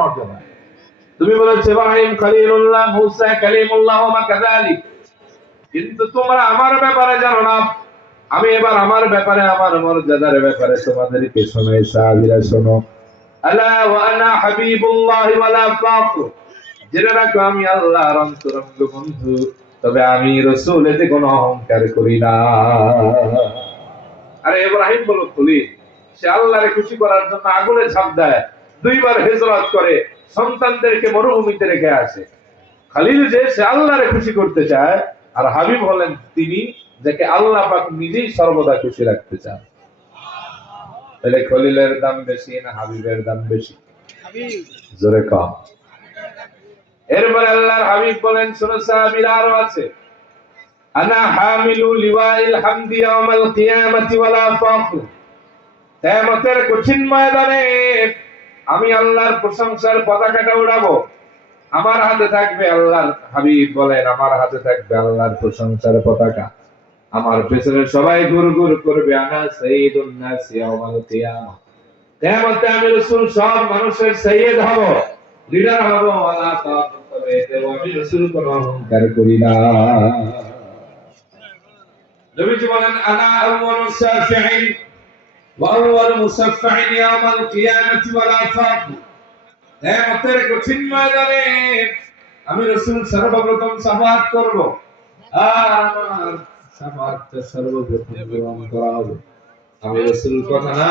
মর্যাদা। তুমি বলেছো ইব্রাহিম খলিলুল্লাহ, মুসা কালিমুল্লাহ ওয়া মা কাযালিক, কিন্তু তোমরা আমার ব্যাপারে জানো না। আমি এবার আমার ব্যাপারে, আমার মর্যাদার ব্যাপারে তোমাদেরকে শোনাই। সাহাবীরা শোনো। আলা ওয়া আনা হাবিবুল্লাহ ওয়া লা ফাখর, জেনে রাখো আমি আল্লাহর অন্তরঙ্গ বন্ধু, তবে আমি রাসূল, এতে কোনো অহংকার করি না। আরে ইব্রাহিম বলো খলিল, সে আল্লাহরে খুশি করার জন্য আগুনে ঝাঁপ দেয়, দুইবার হিজরত করে, সন্তানদেরকে মরুভূমিতে রেখে আসে। খলিল যে সে আল্লাহরে খুশি করতে চায়, আর হাবিব হলেন তিনি যাকে আল্লাহ পাক নিজেই সর্বদা খুশি রাখতে চান। তাহলে খলিলের দাম বেশি না হাবিবের দাম বেশি? জোরে কম। এরপরে আল্লাহর হাবিব বলেন, শোনো সাহাবীরা, আরো আছে, আনা হামিলু লিওয়াইল হামদি ইয়াউমাল কিয়ামাতি ওয়ালা ফাখর, কিয়ামতের কঠিন ময়দানে আমি আল্লাহর প্রশংসার পতাকাটা উড়াবো। আমার হাতে থাকবে, আল্লাহর হাবিব বলেন, আমার হাতে থাকবে আল্লাহর প্রশংসার পতাকা। আমার পেছনে সবাই গুরগুর করবে, আনা সাইয়্যিদুন নাস ইয়াউমাল কিয়ামা, কিয়ামতে আমি রাসূল সব মানুষের সাইয়্যিদ হব, লিডার হব। ওয়ালা ফাখর, তবে এতেও আমি রাসূল কোনো অহংকার করি না। নবীজি বলেন, আনা আউয়ালু শাফিঈন ওয়া আউয়ালু মুশাফফিঈন ইয়াউমাল কিয়ামাতি ওয়ালা ফাখর, কিয়ামতের কঠিন ময়দানে আমি রাসূল সর্বপ্রথম শাফাআত করব, আর আমার শাফাআতটা সর্বপ্রথম গ্রহণ করা হবে। আমি রাসূল কথা না